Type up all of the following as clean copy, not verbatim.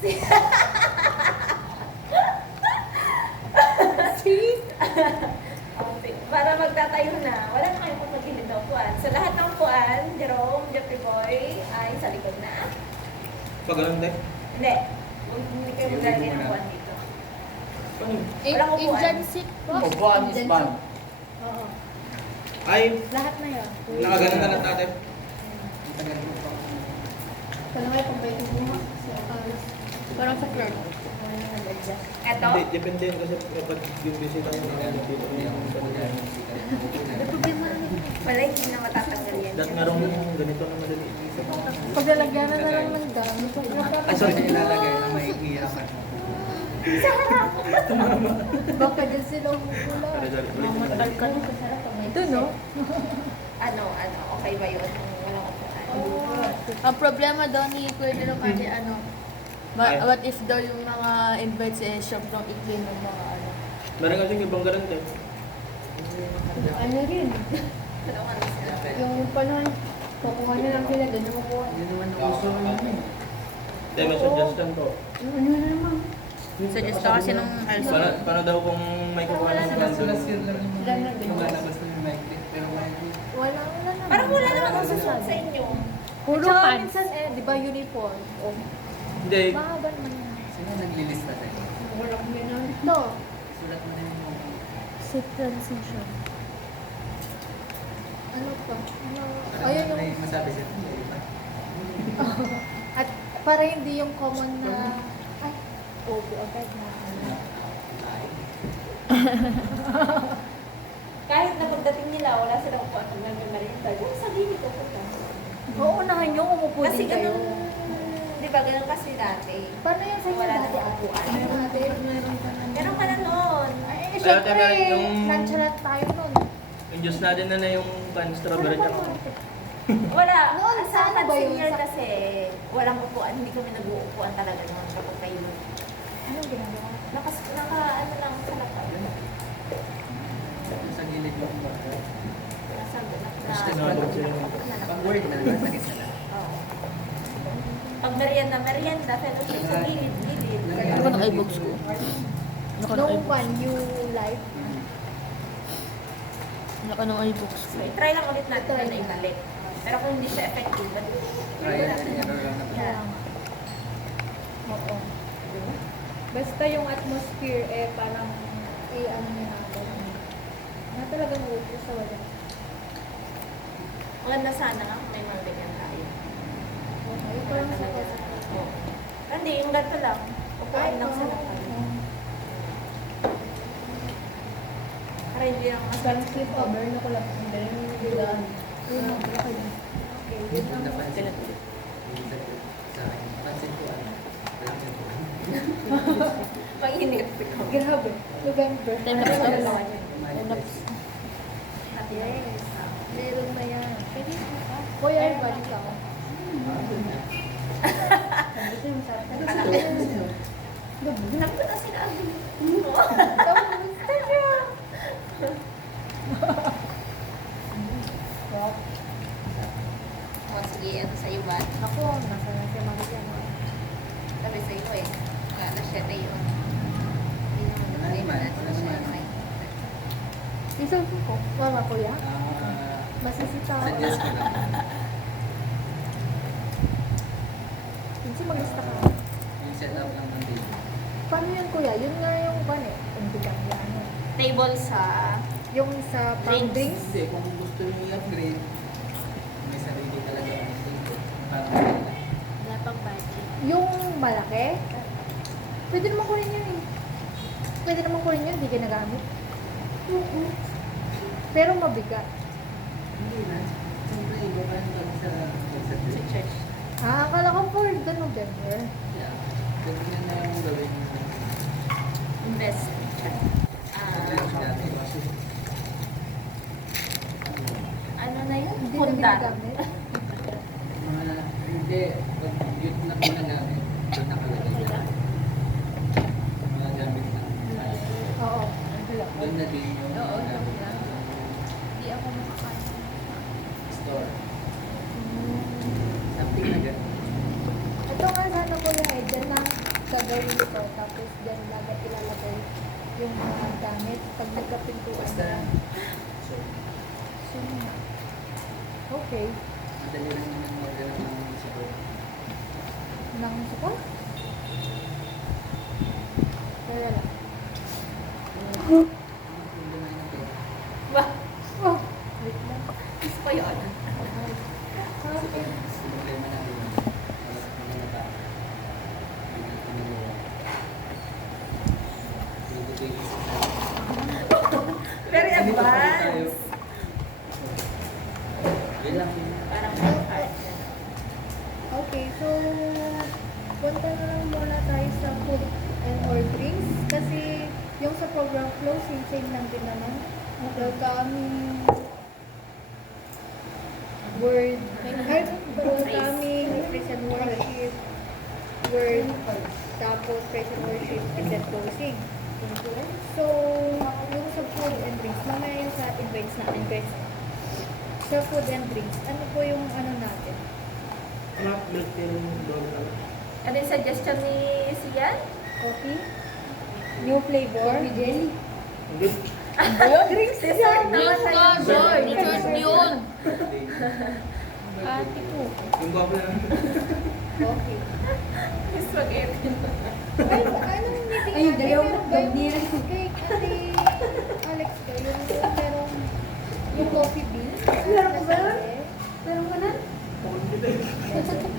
See? Okay. Para magtatayo na, wala na kayong pagpagilid na upuan. Sa lahat ng upuan, Jerome, Jeffrey Boy, ay sa likod na. Pag ganun tayo? Hindi. Hindi kayo maglalagay ng upuan dito. Paano? Walang upuan. Indian seat po. Upuan is banned. Oo. Ay, Lahat na yan. nakaganon na lang tatay. Kaya nga kung pwede mo parang sa floor. Eto. Hindi, depende yun kasi kapag yung bisita yung nakaganap dito. Wala, hindi na matatanggal yan. Dahil nga rin yung ganito na madali. Paglalagyan na lang ng gamit. Ay, sorry. Ilalagay na may iyakan. Baka dyan sila humula. Mamatal ka na. Ito, no? Ano, okay ba yun? Walang upuan. Ang problema daw ni Kuya Jerome kasi Ay. what if daw yung mga invites sobrang ikli ng mga Meron kasi ibang ganun tayo. Ano rin? Ano ka na sila? Yung panahon, kukuha na lang sila, doon nakukuha. Yun naman ang uso namin. Tayo may suggestion ko. Ano na naman? suggest daw kasi ng Elsa. Paano daw kung may kukuha ng Sulas random? yun lang yung Wala na din. lumalabas na yung mic. Pero Wala naman. Parang wala naman ang susunod sa inyo. Puro Tsaka pants. Minsan, di ba uniform? O, Hindi. mahaba naman yan. sino naglilista tayo? Walang meron. Ito, Sulat mo na yung mga. seat transition. Ano pa? Ano? Ayun yung... May masabi siya. Iba. At para hindi yung common na... Ay, obi agad na. Kahit na pagdating nila, wala silang upuan kung may merienda. Yung sa gilid ko po. Oo, unahan yung umupo Kasi din kayo. ganun, di ba ganun kasi dati. Paano yung sa inyo Wala dati? namang upuan. Meron ka na. Ganun ka na noon. Ay, Kaya syempre, tayo yung- nonchalant tayo nun. Yung Diyos natin na yung strawberry Ano jam. ba? Wala. Noon, Sa ano ba yun? senior Sa- kasi, walang upuan. Hindi kami nag-uupuan talaga noon kapag kayo. Anong ginagawa? Ano lang sa lapad. Sa gilid yung bata. Nasa Basta Sinabot sila. Pag word na lang, sa gitna lang. Oo. Pag merienda, fellowship sa gilid. Ano ka naka-ibooks ko? Ano ka No naka-ibooks? one, you live. Ano ka naka-ibooks ko? So, try lang ulit natin na ibalik. Pero kung hindi siya effective, Trial and error lang naman. Yeah. Oo. Basta yung atmosphere, parang, ano niya ako. Na talagang upo sa wala. Maganda sana nga kung may mga ganyan tayo. Okay, parang sa Oo. Hindi, yung ganito lang. Upuan lang sa lapad. Para hindi lang mas Parang slip over na ko lang. Hindi rin yung bigaan. Okay. Yun ang napansin ko. Sa akin, napansin ko ano. Napansin ko. mainit. Grabe. November. Time lapse Ano daw. lang yun? Time lapse. Yes. Meron na yan. Pwede mo pa. Kuya, ay balik ako. Nakita na sinabi. O sige, ano sa'yo ba? Ako, nasa na siya Maria. Sabi sa'yo eh. Kala siya na yun. Hindi naman Ano naman? natin Ano siya naman? eh. Isang ko. Mama, kuya. Ah, Masisita ako. suggest ko lang. Kasi mag-lista ka. Yung setup lang ng video. Paano yun, kuya? Yun nga yung ban eh. Ang bigang yan. Table sa... Yung sa pang drinks. Hindi, kung gusto nyo i-upgrade, may sarili talaga ang dito. Parang Wala pang budget. Yung malaki. Pwede naman kunin yun eh. Pwede naman kunin yun, hindi ginagamit. Pero mabigat. hindi na. Siyempre, iba pa rin kami sa sa church. Akala ko for the November. Yeah. Ganyan na yung gawin. Invest. Ano na yun? Hindi na Pundan. ginagamit. Mga, hindi, pag yun na ginagamit, doon nakalagay na. Mga gamit na. Oo. Doon na din yung Oo, mga gamit na Hindi ako makakain. store. Something na ganun. Ito nga sana ko yung idea gagawin ko, tapos dyan ilalagay yung mga gamit pag nagkapintuan Basta, na. so, So, okay. madali lang naman mag-ganap ng sabon. Nang support? Kaya lang. Yung ganahin natin. Wah, Oh, wait lang. is pa yun. Okay. Problema natin yun. Wala sa mga bata. Hindi natin nagawa. Baby sa tayo. Very Hindi pa pala tayo. advanced. Yun lang yun. Parang art. Okay, so punta na lang muna tayo sa food and or drinks kasi yung sa program flow, same lang din naman. Welcoming word, welcoming, praise and worship, word, tapos praise and worship, and then closing. So, yung sa food and drinks, mamaya yung sa invites natin guys. Sa food and drinks, ano po yung ano natin? Anak, milk tea yung doon lang. Ano yung suggestion ni Sian? Coffee? New flavor? Coffee jelly? Hindi. Drinks dessert naman Yung tayo. nga, boy. Dessert yun. Ate po. Yung coffee lang. Coffee. Spaghetti. Ay, anong meeting Ay, yung natin? dalawang Meron ba yung doggy. Kay Ate Alex ko, yung merong yung coffee bean? Meron ko ba yun? Pero mo na?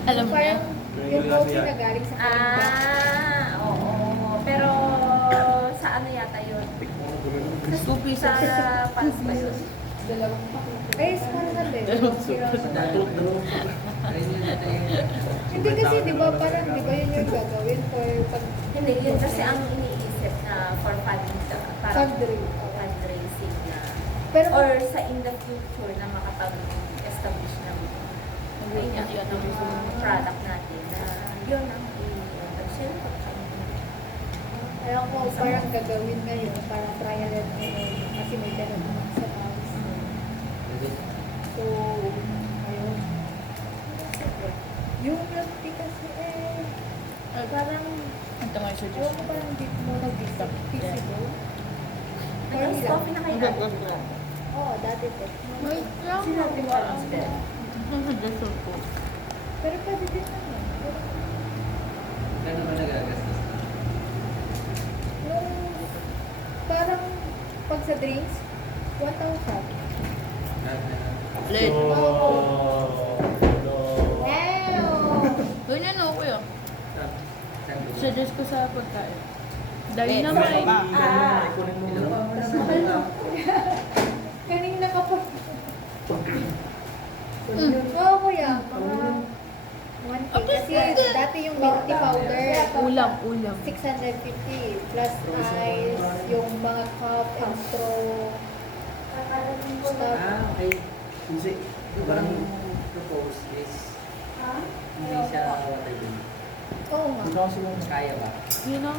Alam mo na. Parang yung coffee na galing sa kalinda. Oo. Pero sa ano yata yun? 2 pieces. Sa pans ba yun? Dalawang pa. Ay, sponsored din. Dalawang. Try nyo natin yung... Hindi kasi, di ba, parang, di ba yun yung gagawin for pag Hindi, yun kasi ang iniisip na for parang Fundraising. fundraising na Pero, or sa in the future na makapag-establish ng ayun nga, ng mga product natin na yun ang i-sell ko. ewan ko, parang gagawin ngayon, parang trial and error, kasi may ganun naman sa taas. So, ayun. Yung milk tea kasi parang, Ito nga yung ewan suggestion. ko parang di mo feasible. Nag-ice coffee na kayo natin. Oo, dati po. Wait lang. Sinabi ko lang sila. Ang suggestion ko. Pero pwede din naman. Gano'n ba nagagastos na? Nung, parang, pag sa drinks, 1,000. Lahat na lang. Late. Ew! Ganyan o kuya. Saan ba? Suggest ko sa pagkain. Eh, Dynamite. Ikunin mo Hello? lang. Kanina ka pa. Oo, kuya. Mga 1K. Kasi dati yung milk tea powder, Ulam. 650 plus ice, yung mga cup and straw, stuff. Ah, okay. Kasi, Parang parang propose is hindi siya waterproof. Oo nga. hindi kasi yung Kaya ba? Yun o.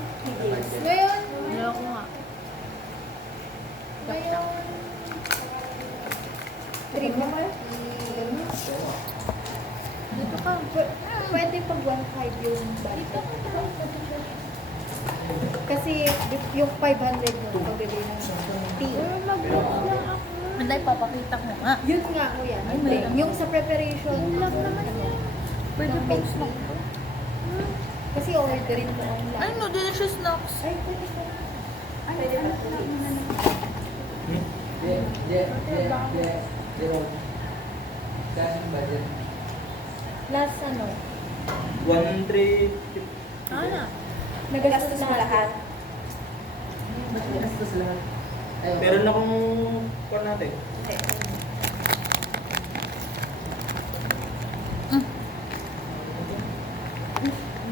Ngayon, Wala ko nga. 3 ba kayo? Dito ka. Pwede pag 1.5 yung budget. Kasi yung 500 mo pagbili ng tea. Anday, papakita ko nga. Yun nga kuya. Ay, may lang. Yung sa preparation. Lang naman yan. Pwede ng pa milk snack tea. ko. Kasi orderin ko online. Ay, no, delicious snacks. Ay, pwede ka. Pwede ba ito? Saan yung budget? Last ano, 1,350. Ana. Nagastos mo lahat. Ba't ginastos lahat? Ayaw. Meron akong call natin. Okay.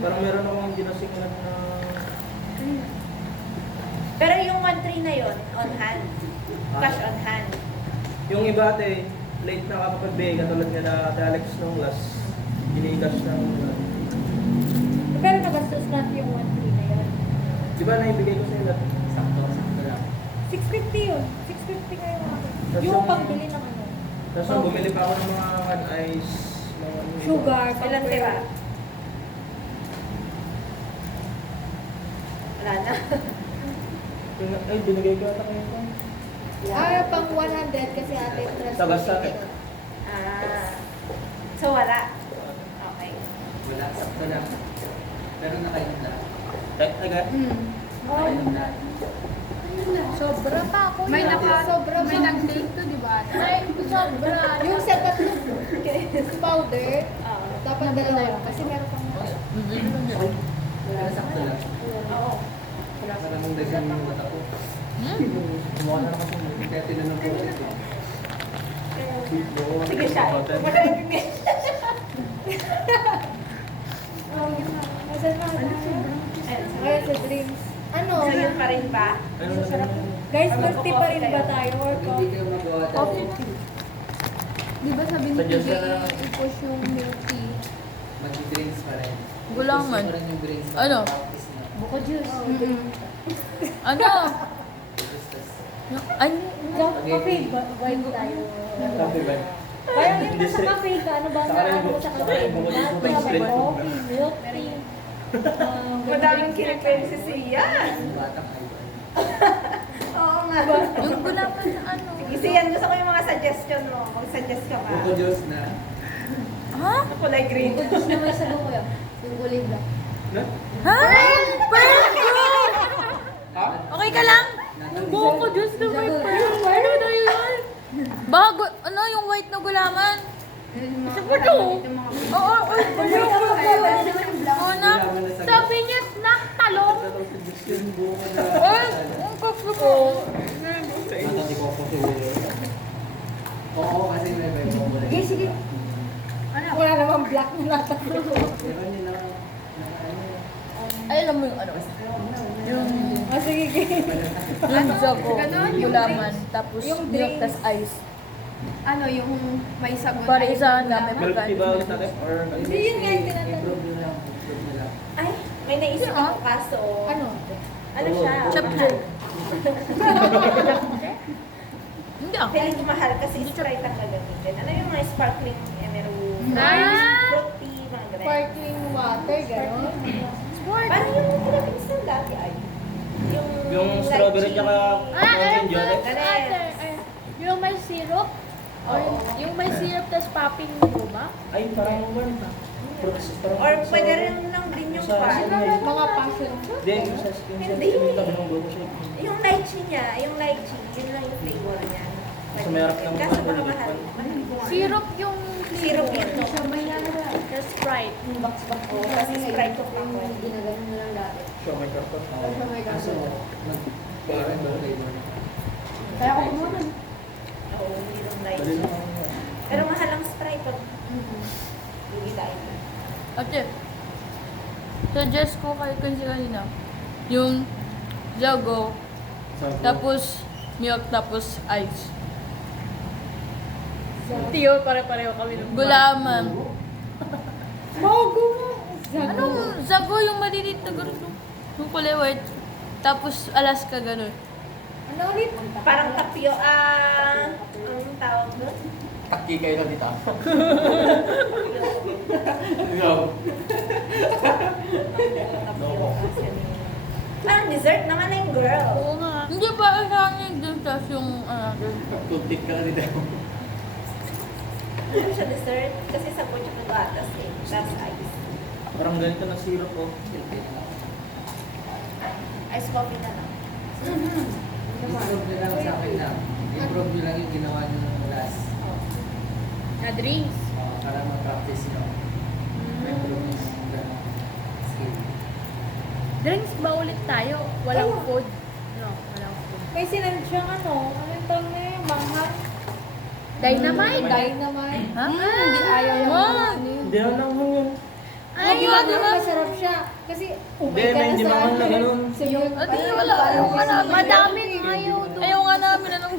Parang meron akong ginasimulan na... Pero yung 1.3 na yon on hand. Cash on hand. Yung iba ate, late na kapag-pay, katulad nga na Ate Alex nung last, ginigas ng... pero nagastos natin yung 1.3 na yun. Di ba naibigay ko sa iyo lahat? Sakto lang. 650 yun. 650 nga yung akin. Tapos Yung yung- pangbili ng ano. Tapos nung bumili pa ako ng mga can ice, mga ano, Sugar. Ilan tira? Wala na. Ay, binigay ko ata kayo ito. Pang 100 kasi ate Sa basta, transportation. So wala. Okay. Wala, sakto lang. Pero nakainom lahat. Taga. Nakainom lahat. Sobra pa ako. May sobra may pa. nag-take to, di ba? May sobra. Yung sa tatlong powder, Oo. dapat dalawa. Kasi meron pang Pero sakto lang. Oo. Parang mong dagan yung mata ko. Mukha na kasi mo. Kaya tinanong ko ulit eh. Sige siya. Wala yung Asan na? Ayun sa drinks. Ano? So yun pa rin ba? Ano na sarap? Guys, birthday pa rin ba tayo? Or Hindi coffee? kayo magawa Coffee. Di ba sabi ni Suggest PJ, na lang. i-push yung milk tea? Mag-drinks pa rin. Gulaman. Gusto ko rin yung drinks. Ano? Practice na. Buko juice. Ano? Ano? Coffee, wine tayo. Coffee ba? Parang yung Hindi, nasa straight. cafe ka, ano ba Saka na rin ano bu- sa saka cafe? rin bukod yung Latte, straight. coffee, milk tea. Madaming kinikwento si Sian. Batang idol. Oo nga. Yung gulaman na ano? Sige, Sian, gusto ko yung mga suggestion mo. Mag-suggest ka pa. Buko juice na. Ha? Kulay green. Gusto na may sabaw ko yan. Yung kulay black. Na? Ha? Pearl! Ha? Okay ka lang? Buko juice na may pearl. Ano na yun? Bago, ano yung white na gulaman? Isa pa to? Oo, oo. Oo na. Gulaman na sa Sabi niya, snack talong. suggestion buko na. Ay, ang kape ko. Matati ko ako siguro. Oo, kasi may favorite. Sige, sige. Wala namang black na nata. Meron yun na. Ay, alam mo yung ano? Yung Sige, sige. zago, Ganon, yung gulaman, tapos yung milk, drinks. tas ice. Ano, yung may sagot. Para isa na may Milk tea ba ulit natin? Or Hindi yun nga yung tinatanong. Improve nyo lang. Improve nyo lang. Ay, may naisip ako kaso. Ano? Ano siya? Chapter. Hindi ako. Feeling ko mahal kasi Sprite ang gagamitin. Ano yung mga sparkling emerald? Ah! Fruit tea, mga ganun. Sparkling water, gano'n. Parang yung pinapinisan dati ay. Yung strawberry lychee. tsaka alam ko. Jolet? Ganun. Yung may syrup? Or Oo. yung may syrup tas popping mo ba? Ay, parang one. Fruits, parang Or fruits pwede sa- rin lang din yung sa- pan. sa- Mga passion. Hindi, yung sa skin sa Hindi. tabi ng buko shake. Yung lychee niya, yun lang yung flavor niya. So, may harap ng Kaso mga baka maliit mahal. pa. Syrup yung Syrup yun. Siya may na Sprite. Box-box. Oo, kasi Sprite ko pa ako. Ginagano mo lang dati. Siya may karton. Siya may Kaso, gaso. mag-parang ba flavor? Kaya ako muna. Oo, hindi yung Dali lychee. lang. Pero mahal ang Sprite pag hindi tayo. Ate, suggest ko kay Kunsi kanina, yung zago, tapos milk, tapos ice. Tiyo, pare-pareho kami ng Gulaman. Mogo mo! Anong zago yung maliliit na ganun? Yung kulay white. Tapos Alaska ganun. Ano ulit? Parang tapio, anong tawag doon? Taki kayo lang dito. Parang dessert naman na yung girl. Oo nga. Hindi ba ihangin dun tapos yung Toothpick ka lang dito. Ano siya dessert? Kasi sa po siya gatas eh. Tapos ice. Parang ganito na syrup ko. Ice coffee na lang. Improve nyo lang sa akin lang. Improve nyo lang yung ginawa nyo ng last. Na drinks. Para ma-practice nyo. Improve nyo yung skill. Drinks ba ulit tayo? Walang food? No, walang food. May sinend siyang ano yung tawag na yung manghang. Dynamite? Dynamite. Ha? Hindi ayaw yung Wag! Hindi na lang yun. Ay, wag yun, naman. masarap siya. Kasi Hindi, umay ka may na hindi sa naman na ganun. So, yung, Ate, wala. Ayaw nga namin. Madaming ayaw doon. Ayaw nga namin. Anong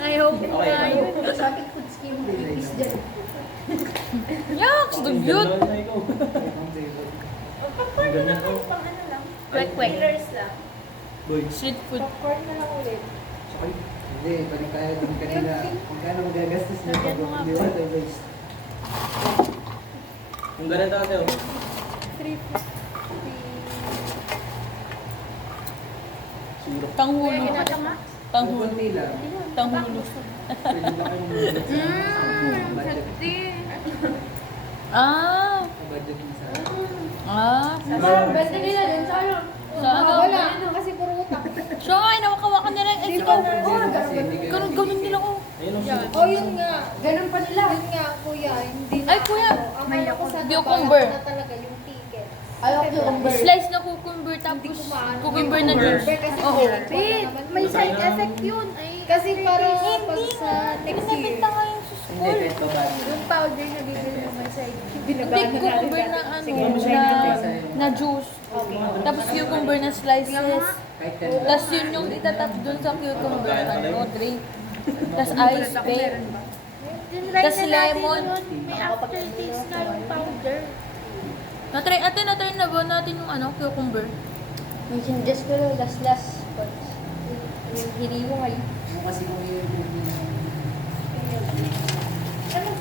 Ayaw ko Okay, na okay. yun. Sa akin, food scheme, is dyan. Yuck! Dugyot! Ganda na ikaw. Ang favorite. Popcorn na Ganyan lang ako. kayo pang ano lang. Kwek-kwek. Fillers lang. Boy. Street food. Popcorn na lang ulit. Sakay. Hindi, balik tayo ng kanina. Kung gaano magagastos nyo pag hindi water waste. Kung ganito ate, oh. 350. Bundok. Tanghulo. Tanghulo. Kunti lang. Tanghulo. Pwede ba kayong budget sa budget? Ah. Budget mo sa Ah. Basta nila din sa ano. Sa ano? Wala, kasi puro utak. Siya nga, inawakawakan nila yung ikaw. kasi hindi kayo Ganun nila ko. Ayun ang Oh, yun nga. Ganun pa nila. Yun nga, kuya. Hindi na Ay, kuya. ano, ang May ano ko sana cucumber. balak na talaga yung ticket. Ayaw cucumber. Slice na cucumber tapos Hindi ko maano. cucumber na Cucumber juice. kasi Oo. wala Wait, naman may yun. side effect yun. Ay, Kasi parang pag Hindi sa next year, Pinabenta nga yung sa Hindi, school. kahit pa ba. yung powder na bibili mo may side. Hindi, binabago natin cucumber na dati. ano, Sige, na juice. Tapos cucumber na slices. Kahit 10 Tapos yun yung itatap dun sa cucumber, ano, drink. Tapos ice, babe. Tinry Tas na natin lemon. yun. May aftertaste na yung powder. Natry na ba natin yung ano, cucumber? Yung sindes ko yung last parts. Yung hili mo ngayon. mo kasi kung yung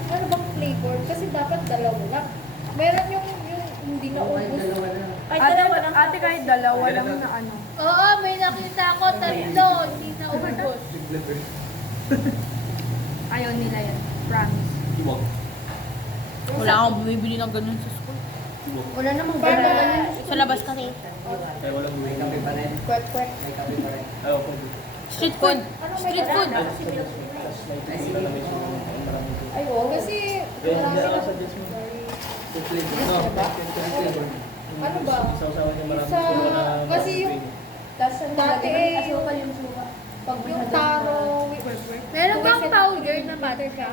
ano bang flavor? Kasi dapat dalawa lang. Meron yung hindi na kahit ubus. dalawa lang. Ay, dalawa lang. Ate kahit dalawa lang na ano. Oo, may nakita ko tatlo. Hindi na ubos. Ayaw nila yan. Promise. Iwag. Wala akong bumibili ng ganun sa school. Iwag. Wala namang Para Sa labas kasi. Kaya walang May kape pa rin. kwek-kwek. May kape pa rin. Ayaw ko. Street food. Street food. Tapos may tubig na may sumunod. Maraming tubig. Ay, oo. Kasi Kaya marami hindi ako na. sa Diyos mo. Two flavor. No, Flavor. Ano ba? Sausawan niya maraming Sa- sumunod na kasi yung dati eh, Asukal yung suka. pag yung taro, Meron bang powder na matcha?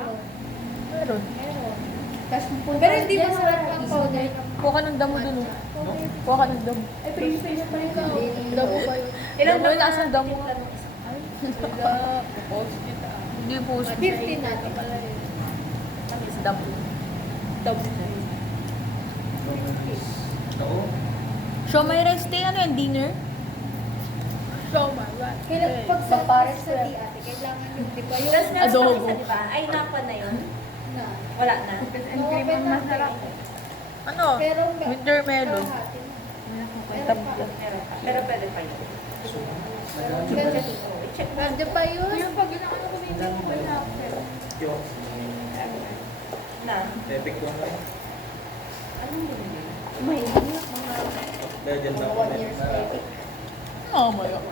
Meron. Meron. Pero hindi masarap ang powder ng Kuha ka ng damo dun. oh. Kuha ka ng damo. Ay, princess pa rin ka. Damo ba yun? Ilan ba yung lasang damo nga? Post kita. Hindi po. 15 natin. Damo. Oo. So may rest day, ano yung dinner? So, my God. Kailangan pag sa di ate, kailangan yung di ba yung Tapos meron Adobo. pa isa, di ba? Ay, napa na yun. na. Wala na. And cream ang masarap. Ano? Pero Winter melon. kalahati. Meron pa. Meron pa. Pero pwede pa yun. Ganyan. I-check na. Nandiyan pa yun. Pero pag yun ako kumibig, wala ako. Yung Na. epic ko na. Anong binili? May mga Dahil dyan na 1 years epic. Oh my God.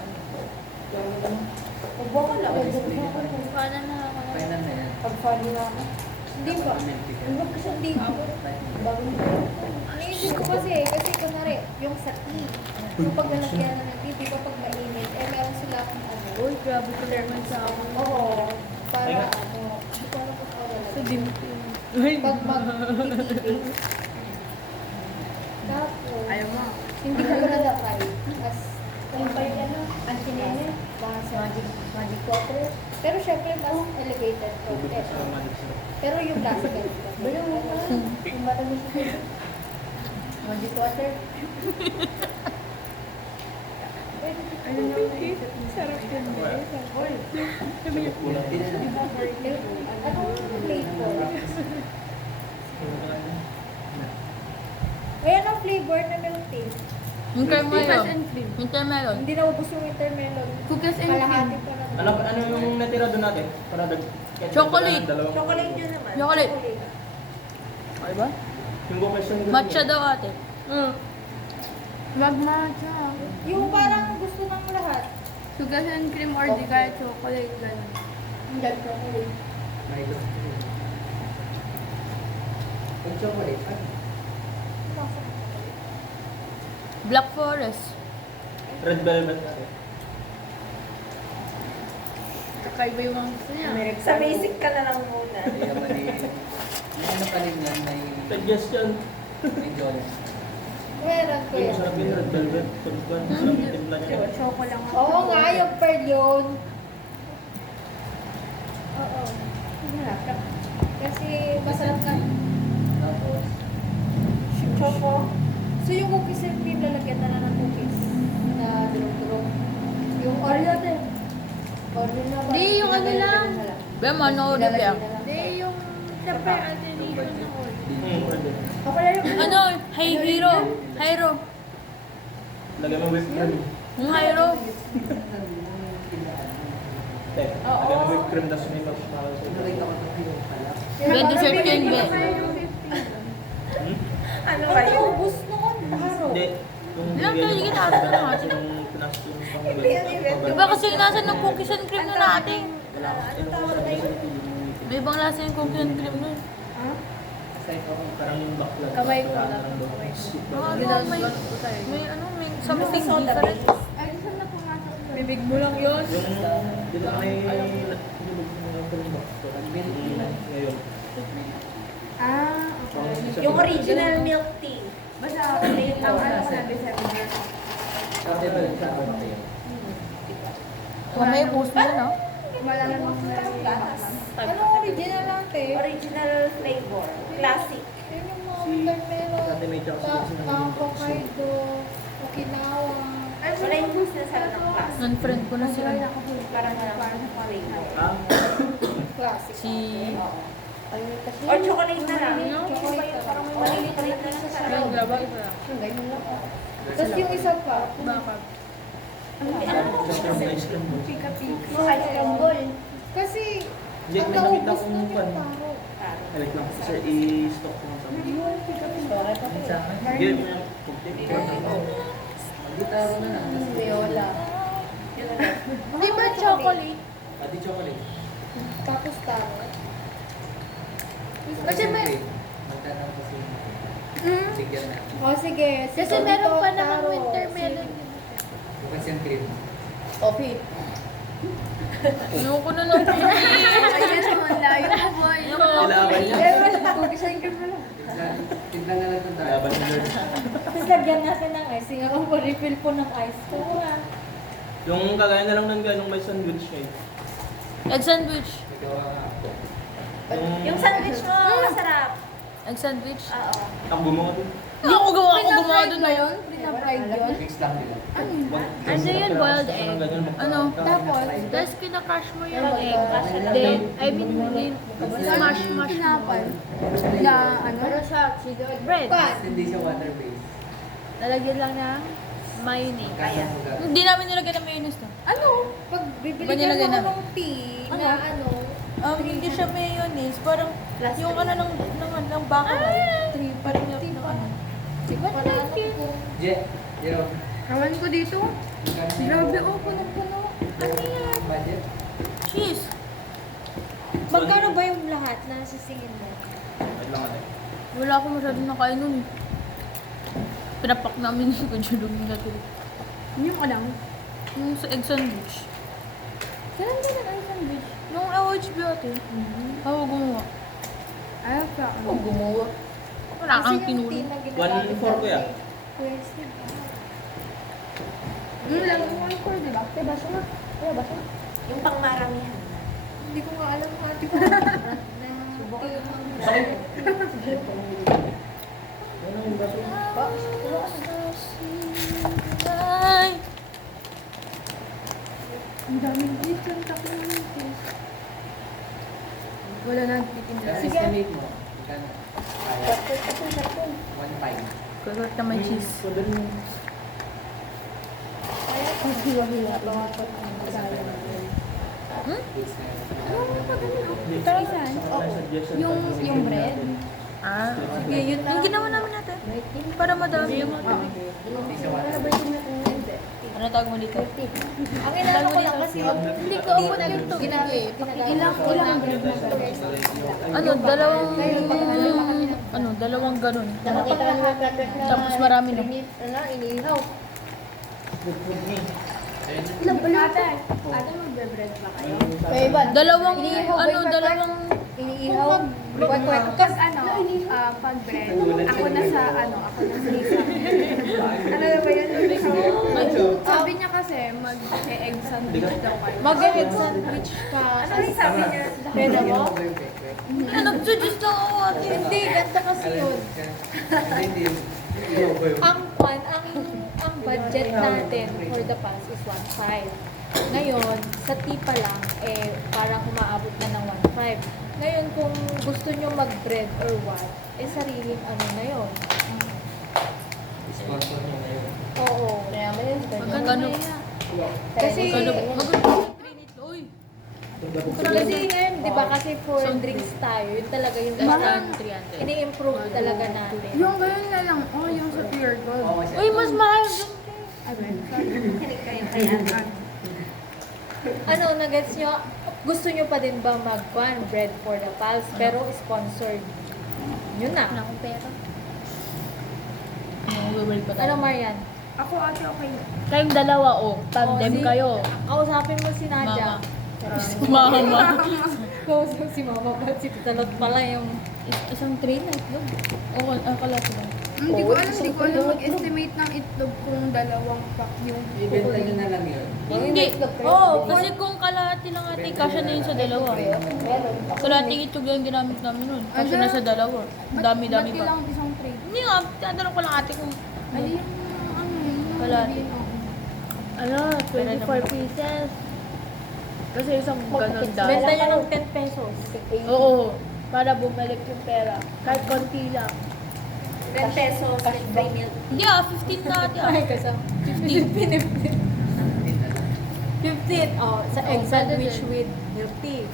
Ubo ko lang. Paano na ako? Final na yan. Pag funny na ako. Hindi ba? Romantic yan. Ano ba kasi hindi ba? Bagong Naisip ko kasi kunwari, yung sa tea, kapag nalagyan na ng tea, di ba pag mainit, eh meron sila akong ano. Uy, grabe ko naman sa akin. Oo. Para ano, hindi ko alam kung ako So, lalagyan. din. Pag mag-titipig. Tapos, Ayaw mo. hindi ko na na-try. As, ano ba yung ano? Ang sinene? Mga sa magic water. Pero syempre, mas elevated Tubig process. sa magic syrup. Pero yung classical. Pero mo pa, yung matamis sa magic water. Ano na naisip mo? Sarap yun. Kulang. Anong flavor? Kulang. May anong flavor na milk tea? Winter Cookies melon. and cream. Winter melon. Hindi naubos yung wintermelon. Cookies and cream. Kalahati pa lang. Ano yung natira doon natin? Para Chocolate. Chocolate yun naman. Chocolate. Okay ba? Yung vocation doon. Matcha daw ate. Wag matcha. Yung parang gusto ng lahat. Cookies and cream or di kaya chocolate. Ganun. Hindi chocolate. May ito. Pag chocolate, Black Forest. Red velvet. Kakaiba yung mga gusto niya. Sa basic ka na lang muna. May naman may ano pa rin yan, Suggestion. may jolly. Meron ko Yung yan. masarap yung red velvet. Masarap yung timpla niya. Choco lang. Oo nga, yung pearl yun. Oo. Masarap. Kasi masarap ka. Tapos, Choco. So yung cookies and cream, lalagyan na lang ng cookies na durog-durog. Yung Oreo din. Oreo na ba? Di, yung ano lang. Ba, manood Ilalagay kaya. na lang. Hindi, yung syempre, alternation na ko. Ako lang yung Ano? Hey, Hero. Hero. Lagyan mo whipped cream. Yung Hyro. Eh, lagyan mo whipped cream, tapos may marshmallow sa Nakita ito. ko ito yung pala. May dessert yun, be. Hmm? Ano ba yun? Ubus noon, baro. Hindi. Yung Ilang bigyan tayo niyo ginagawa pang- natin? yung pinas yung pang- Hindi yan event. Iba kasi yung nasa ng cookies and cream na natin. Wala. Yung tawag na yun? May ibang lasa yung cookies and cream nun. Side ko. Parang yung backlog. Kamay ko Wala lang. nang doon. Kamay ko. Mga ano, Ginagawa may, ko sa'yo. may something Soda different. base. Ay, saan na pumasok? Bibig mo lang yun. Yung, dito may, ngayon. Ah, Yung original milk tea. basta ang ano ko na December. Sabi ba sa ako kayo? Mamaya post mo yun, ah. Wala na mga Gatas. Anong original natin? Original flavor. Classic. Yun yung mga Si- watermelon, Dati may chocolate sila ng Hokkaido, Okinawa. Ay, Wala yung juice na sa ng classic. Non-friend ko na sila. Parang walang flavor. Ah, Classic. Si... Or chocolate na lang. No? Chocolate. Parang chocolate na lang sa Yung gabay ko lang. Ganyan lang. Tapos yung isa pa, Bakit? yung ice cream mo. pika-pika. Ice crumble. Kasi, Hindi, ang may nakita naubos kong nun yung pan. paro. Balik lang. Sir, i-stock ko sa mga. Yung pika-pika. Sa akin. Hindi, may cocktail. Gitaro na lang. Viola. Di ba chocolate? Pati chocolate. Tapos taro. Kasi may... Magtanong ko si Hmm? Bigyan na. O sige. Kasi Dito, meron pa taro. namang winter melon. Bukas yung cream. Coffee. Ayoko na ng cookies. Ayan naman layo mo boy. Ilaban niya. Eh, wala. Cookies and cream na lang. Tignan na lang ito tayo. Laban ni Lord. Tapos lagyan natin ng ice. Nga kung refill po ng ice. Oo nga. Yung kagaya na lang ng ganong may sandwich ngayon. Egg sandwich. Ikaw ang Yung sandwich mo, masarap. Egg sandwich. Oo. Takbo mo ka dun. Ako gumawa dun na yun. Pina-fried yun? mix lang nila. Ano yun, boiled egg? Ano? Tapos, tapos kinakrush mo yung egg. Then, I mean, smash Tinapay. mo. Na ano? Pero siya, Bread. Pan. Hindi siya water-based. Lalagyan lang ng mayonnaise. Kaya mo gagawin. Hindi namin nilagyan ng mayonnaise to. Ano? Pag bibili Ba ka nilagay mo namin? ng tea na ano, Hindi siya mayonnaise. Parang yung ano ng baka. Parang yung ano. diba na ano kung Jero, Kawan ko dito. grabe oh, punong-puno. Ano yan? budget? Cheese. Magkano ba yung lahat na sisingin mo? Wait lang ate. Wala akong masyadong nakain nun. Pinapak namin yung kujulong natin. Yung alam. Yung sa egg sandwich. Kailan din ang ice sandwich? Nung OHB ate. Ako gumawa. Ayaw ka. Ako gumawa. Wala kang tinulong. 1-4 ko yan. Pwede ba? Lang mo yung core, di ba? Diba siya? Diba ba siya? Yung pangmaramihan. Hindi ko nga alam ate ko. Subukan yung Ano yung baso? Ay! Ang daming cheese. Ang tako ng cheese. Wala na nagtitinda. Sige. Estimate mo. Magkano? Kaya. 1.5. Kulot na may cheese. Pwede mo. Hiwa-hiwa. Pangapot ang Goods na yun. Yung bread. Ah, sige. Yun yung ginawa namin natin. Para madami. Hindi siya water-based. Ano tawag mo dito? Ang inaano ko lang kasi hindi ko abot yung ilang bread na bread. Dalawang ganun. Nakita ka naman Tapos marami na. Inihaw. Ilang balata? Ate, magbe-bread ba kayo? Dalawang, Inihaw ba yung dalawang, Iniihaw. Kasi pag bread, ako na sa isa. Ano na ba yun? Sabi niya kasi, mag-egg sandwich daw kayo. Mag-egg sandwich ka. Ano yung sabi niya? Pwede mo? nag-suggest lang ako ate. Hindi, ganito kasi yun. Hindi. Ang budget natin for the past is 1.5. Ngayon, sa tipa lang, parang umaabot na ng 1.5. Ngayon, kung gusto nyo mag-bread or what, sariling ano na yun. Sponsor niya ngayon. Oo. Kaya may Magkano? Kasi, Uy! kasi ngayon, di ba, kasi for drinks tayo, yun talaga yung Less parang than 300. ini-improve talaga natin. Yung ganyan na lang, yung sa pure gold. Oo, siya. Uy, mas mahal yung Hindi kayo kaya. Ano, nagets nyo, gusto nyo pa din ba mag-one bread for the pals, pero sponsored? Yun na. akong pera. Mag-work pa tayo. Ano, Marian? Ako ate, okay. Kayong dalawa, oh. Tandem si- kayo. Kausapin mo si Nadia. Mama. Kausap si Mama pa, si Titalot pala yung... Isang train na itlog. Oo, akala ko lang. Hindi ko alam mag-estimate ng itlog kung dalawang pack yung Ibenta nyo na lang yun. Hindi. Oo, kasi kung kalahati lang ate, kasya na yun sa dalawa. Kalahating itlog lang ginamit namin nun. Kasya na sa dalawa. Ang dami-dami Ba't pa. kailangan isang tray? Hindi nga, tinatanong ko lang ate kung... Ay, yung ano yun. Kalahati. Ano, 24 pieces. Kasi isang ganun Benta nyo ng 10 pesos. Oo, para bumalik yung pera. Kahit konti lang. 10 pesos with free milk. Hindi 15 na ate Ay, kasama. 15. 15. Oh, sa egg sandwich with milk tea.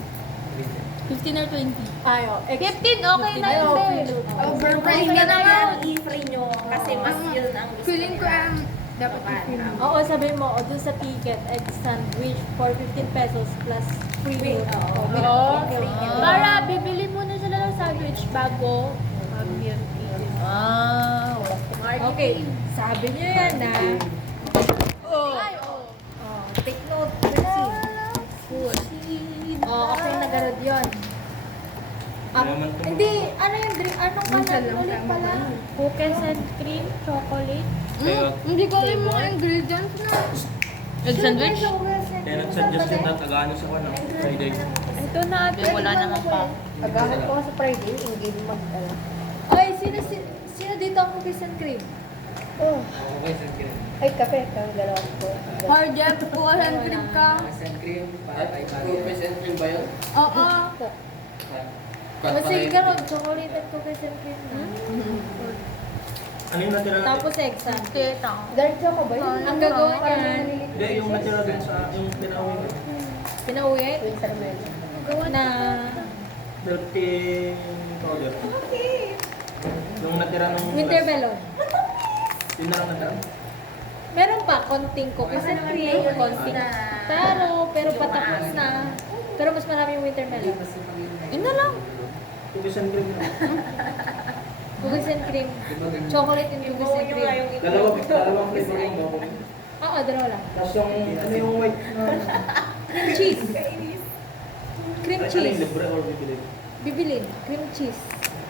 15 or 20. Ay, oh. 15, okay na yun, babe. Overpriced Free na na naman. yan, i-free nyo. Kasi mas yun ang gusto Feeling ko nila. ang dapat i-film. Oo, sabihin mo, dun sa ticket, egg sandwich for 15 pesos plus free Free, milk. oo. Oh, Oo. milk tea. Para bibili muna sila ng sandwich bago mag-milk tea. Ah, Okay, sabi niyo yan na. Oh. Oh, take note, Chrissy. Oh, okay, nagarad yun. Ah, Wala man tumulong. hindi, ano yung drink? Anong pala? Minsan lang Ulit tayo pala. Cookies and cream, chocolate. Kaya, Hindi ko alam mga ingredients na. Egg sandwich? kaya nag-suggest din na tagaano sa ano, Friday. Ito na ate. Wala naman pa. Agahan ko sa Friday, hindi mag-ala. Ay, sino dito ang cookies and cream? Oh, Okay, sun cream. ay, kape. Kami dalawa ko. Or Jeff, kuha ng trip ka. Sun cream, para tayo pagyan. and cream ba yun? Oo. Kasi gano'n, chocolate at cookies and cream na. Ano yung natira natin? Tapos egg sandwich. Tita. Dark choco ba yun? Ang gagawin yan, Hindi, yung natira din sa, yung tinawin ko. pinauwi na Dirty powder. Yung natira nung... winter melon. Yun na lang natira. Meron pa, konting cookies and cream, konting. Pero patapos na. Pero mas marami yung winter melon. Yun na lang. Cookies and cream na. Cookies and cream. Chocolate and Yung cookies and nyo nga cream. yung Dalawang flavor yung bago. Oo, dalawa lang. Tapos yung, ano yung white na... Cream cheese. Cream Ano yung cheese. libre or bibili? Bibilin. Cream cheese.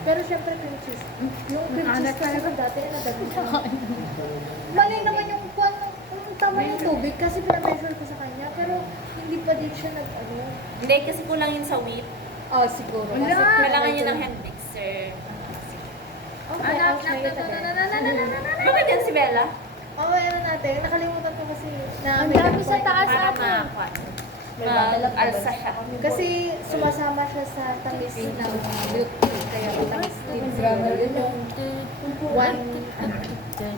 Pero syempre cream cheese. Yung cream cheese kasi kung dati na dami siya. Mali naman yung kung tama yung tubig kasi pina-measure ko sa kanya. Pero hindi pa din siya nag-ano. Hindi, kasi kulang yun sa wheat. Oh, siguro. Kasi Kailangan nyo ng hand mixer. Okay, I'll try it again. Bakit yan si Bella? Oh, ano natin. Nakalimutan ko kasi na Ang may dami sa point. taas Para ate. alsa siya. Kasi sumasama siya sa tamis ng milk tea. Kaya tamis din. One factor.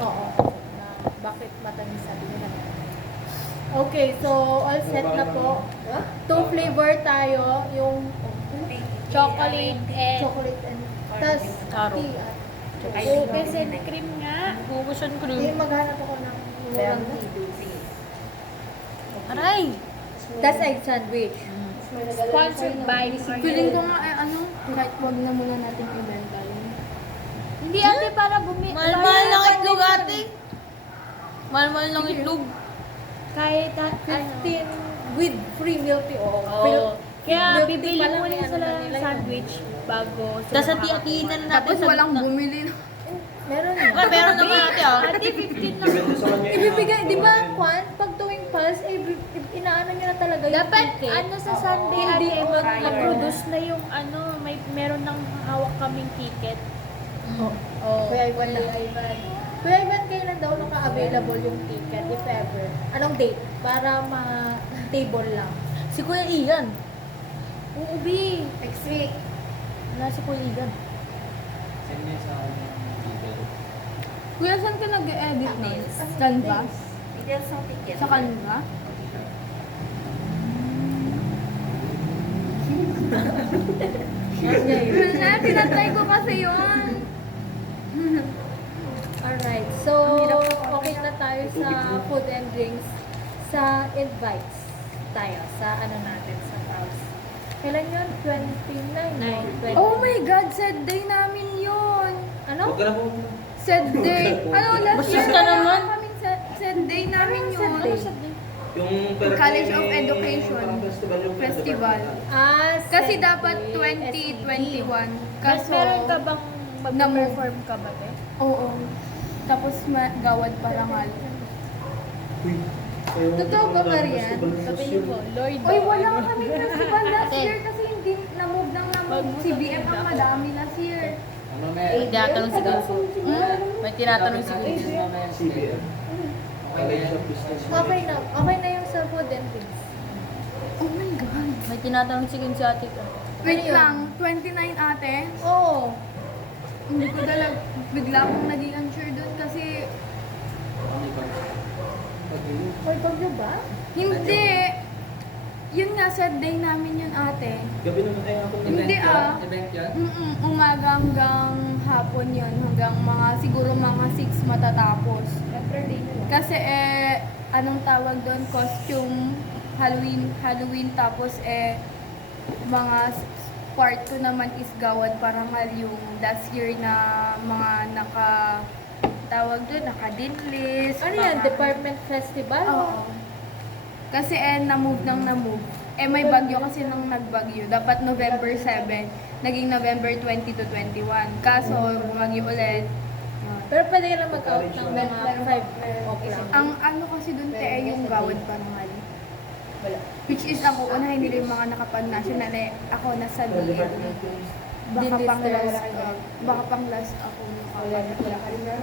Oo. Na bakit matamis sabi nila. Okay, so all set na po. Two flavor tayo. Yung Chocolate and chocolate and tas Taro. tea at cookies and cream nga. Cookies and Hindi, cream. maghanap ako ng murang tea. Aray! Tas egg sandwich. Sponsored by Feeling ko nga, kahit wag na muna natin ibenta yun. Hindi ate, para Mahal-mahal lang itlog ate. Mahal-mahal lang itlog. Kahit 15 with free milk tea. Oo. Oo. Kaya Milk tea bibili pa lang muna yung sila ano ng nila, sandwich bago. Tapos hati-hatiin na natin Tapos sa walang gitna. bumili. Meron na. Meron naman ate ah. Ate, 15 lang. Depende sa kanya. Ibibigay, di ba, Juan? Pag tuwing pulse, inaano nyo na talaga yung Dapat ticket. ano sa Sunday Hindi, ate, prior. mag-produce na yung ano, meron ng hawak kaming ticket. Oh. Kuya Ivan na. Kuya Ivan, kailan daw naka-available yung ticket, if ever? Anong date? Para ma-table lang. Si Kuya Igan. Oo, B. Next week. Wala si Kuya Igan. Send niya sa akin yung email. Kuya, saan ka nag-edit nun? Sa Canva? Details ng ticket. Sa Canva? Wala, tinatry ko kasi yun. Alright, so okay na tayo sa food and drinks. Sa invites tayo, sa ano natin, sa house. Kailan yun? 29? Oh my God, sad day namin yun. Ano? Huwag ka na po. Sad day. Ano, last Bastos year ka wala naman. kaming sad day namin yun. sad day? Yung College of Education. parang festival yung Festival. Ah, Kasi sad dapat day, 2021. Kaso, Kaso, meron ka bang na-move. mag-perform ka ba, te? Oo. Tapos gawad parangal. Totoo ba, Marian? Sabihin mo, Lord. Oy, wala kami festival last year kasi hindi na-move ng na-move. Si BM ang madami last year. Ano may? Tinatanong si Ganso. May tinatanong si Ganso. CBM. College of Business. Okay na yung sa food and drinks. Oh my God. May tinatanong si Ganso ate ko. Wait lang, 29 ate. Oo. Hindi ko bigla akong naging unsure dun kasi May bagyo ba? hindi. Yun nga, sad day namin yun ate. Gabi naman ay ako. Hindi, Event yun? Umaga hanggang hapon yun. Hanggang siguro mga 6 matatapos. Kasi anong tawag doon? Costume, Halloween, tapos mga part ko naman is gawad parangal yung last year na mga tawag doon, naka-dinlist. Ano yan? Department Festival? Oo. Kasi na-move. May bagyo kasi nung nagbagyo. Dapat November 7, naging November 20 to 21. Kaso, bumagyo ulit. Pero pwede ka lang mag-out ng mga 5 o'clock. Ang ano kasi dun yung gawad parangal. Which is ako, unahin nila yung mga nakapag-national ako nasa BM. Baka pang last ako.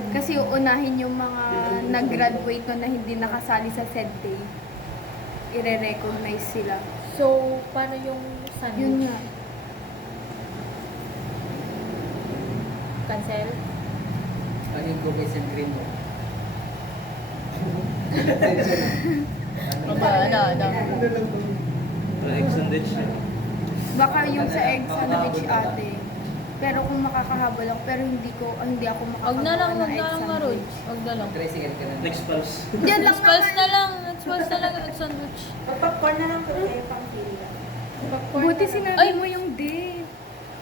Kasi unahin yung mga nag-graduate na hindi nakasali sa said day. I-recognize sila. So, paano yung sandwich? Yun nga. Cancel? Ano yung cookies and cream mo? Eggs and ditch. Baka yung sa egg sandwich ate. Pero kung makakahabol ako, pero hindi ako Wag na lang, makakabuo ng wag egg na lang sandwich. Marod. Wag na lang. Tricycle ka na. Next pulse. Yan lang Next pulse naman. na lang. Next pulse na lang at sandwich. Mag-popcorn na lang po kayo pang pila. Buti sinabi Ay! mo yung date.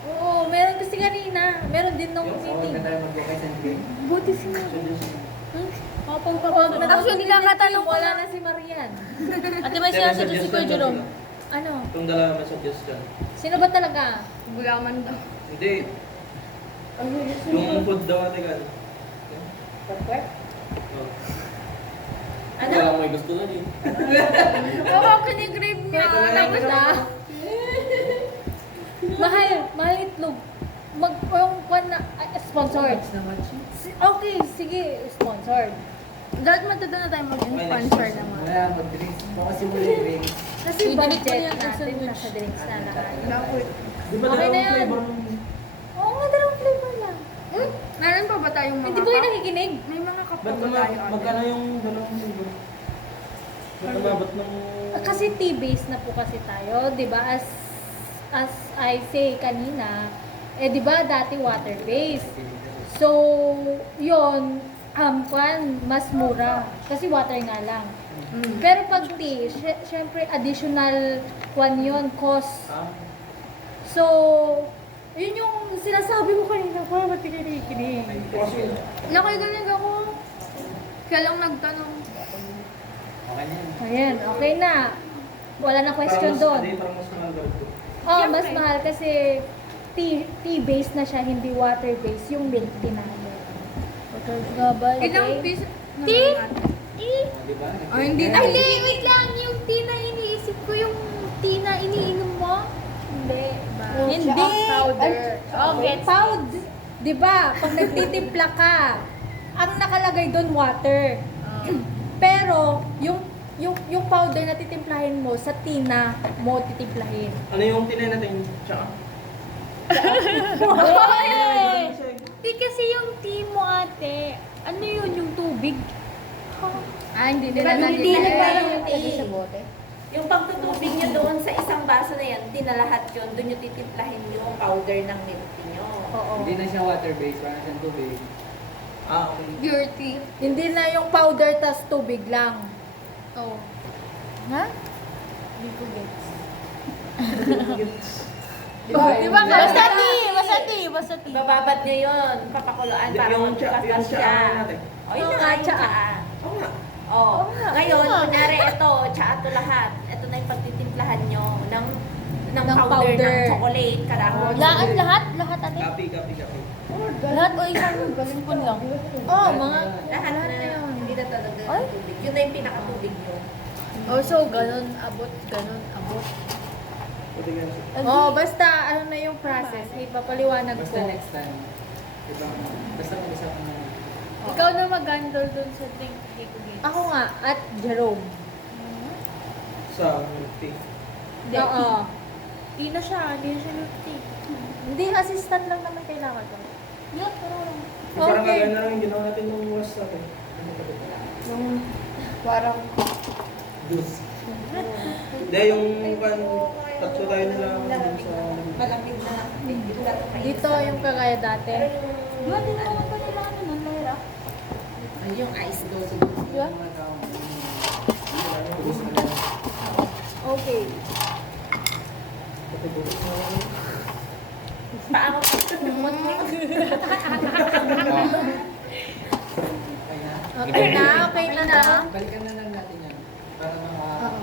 Oo, meron kasi kanina. Meron din nung Huwag meeting. na tayo mag-cookies and cream. Buti sinabi. Huwag na Actually, kakatanong ko wala lang. na si Marian. Ate, may sinasadya si Kuya Jerome. Ano? Itong dalawa may suggestion. Sino ba talaga? Gulaman daw. Hindi. Yung food daw ate ka. Oh. Ano? Wala may gusto na din. Oo, kinigrave niya. Tapos na. Mahal itlog. Sponsored. Okay, sige, sponsored. Dapat matuto na tayo mag-sponsor naman. Wala, mag-drinks. Bukas yung muli drinks. Kasi Pwede budget pa yan, natin sandwich. nasa drinks na lahat. Dapat. Di ba Okay na dalawang yan. flavor? Oo nga, dalawang flavor lang. Meron pa ba tayong mga Hindi ba yung nakikinig? May mga cup pa Ba't ba naman, tayo ate? magkano yung dalawang flavor? Ba't nababot ng... Kasi tea-based na po kasi tayo, 'di ba? As I say kanina, di ba dati water-based. So, 'yon mas mura kasi water nga lang. Pero pag tea, syempre additional cost. So, yun yung sinasabi ko kanina, para ba't di kayo nakikinig? Nakikinig ako. Kaya lang nagtanong. Okay na yun. Ayan, okay na. Wala na question doon. Parang mas mahal daw ito. Oh, mas Siyempre. mahal kasi tea-based na siya, hindi water-based. Yung milk tea namin. Okay, nga ba? Ilang Okay. piece? Tea? Di ba? Oh, hindi Ay, na. hindi, wait lang. Yung tea na iniisip ko, yung tea na iniinom mo. Hindi. Hindi. Powder. Okay, powder. Diba, pag nagtitimpla ka, ang nakalagay doon water. Pero, yung powder na titimplahin mo, sa tea na mo titimplahin. Ano yung tinay natin? Tsaka? Hey! Di kasi yung tea mo, ate. Ano yun, yung tubig? Hindi Diba, nila hindi nila. nila Yung pwede sa bote. Yung pagtutubig nyo doon sa isang baso na yan, tinalahat yun, doon nyo titimplahin yung powder ng milk tea nyo. Oo. Hindi na siya water-based, parang siyang tubig. Okay. Pure tea. Hindi na yung powder tas tubig lang. Oh. Ha? Hindi ko gets. Diba Basta tea! Basta tea! Basta tea! Bababad nyo yun, papakuluan para Yung tsa magpapas siya. ano natin. O, yun Oo na nga, nga yung tsaa. tsaa. Oo nga. Oh, ngayon, kunyari ito, tsaa to lahat. Ito na yung pagtitimplahan nyo ng Ng powder, powder. ng chocolate, karahon. Lahat, lahat, lahat ate. Copy, copy, copy. Lahat o isang spoon lang. Oh, mga... Lahat na yun. Hindi na talaga Ay. tubig. Yun na yung pinakatubig nyo. Oh, so, ganun, abot, abot. Pwede ganyan siya. Oh, basta, ano na yung process, ipapaliwanag Basta ko. next time, ibang, basta mag-usapan na. Ikaw na mag-handle dun sa drink. Hindi ko gets. Ako nga, at Jerome. Sa milk tea. Hindi. Oo. Hindi na siya. Hindi na siya milk tea. Hindi, assistant lang naman kailangan ko. Yeah, pero lang. Parang Okay. kagaya na lang yung ginawa natin nung was natin. Yung parang... Juice. Hindi, yung tatlo tayo na lang dun sa... Malamig na. Dito yung kagaya dati. Pero yung, Di ba, di naman pa nila ano nun, Mayra? yung ice dose. Yeah. Mga tao, Ubus na lang. Okay. Pati ubus na lang. Paano ko okay na. Okay na. Balikan na lang natin yan. Para mga... Oo.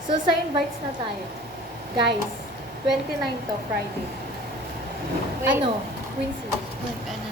So, sa invites na tayo. Guys, 29 to Friday. Ano? Quincy. Wait, ano?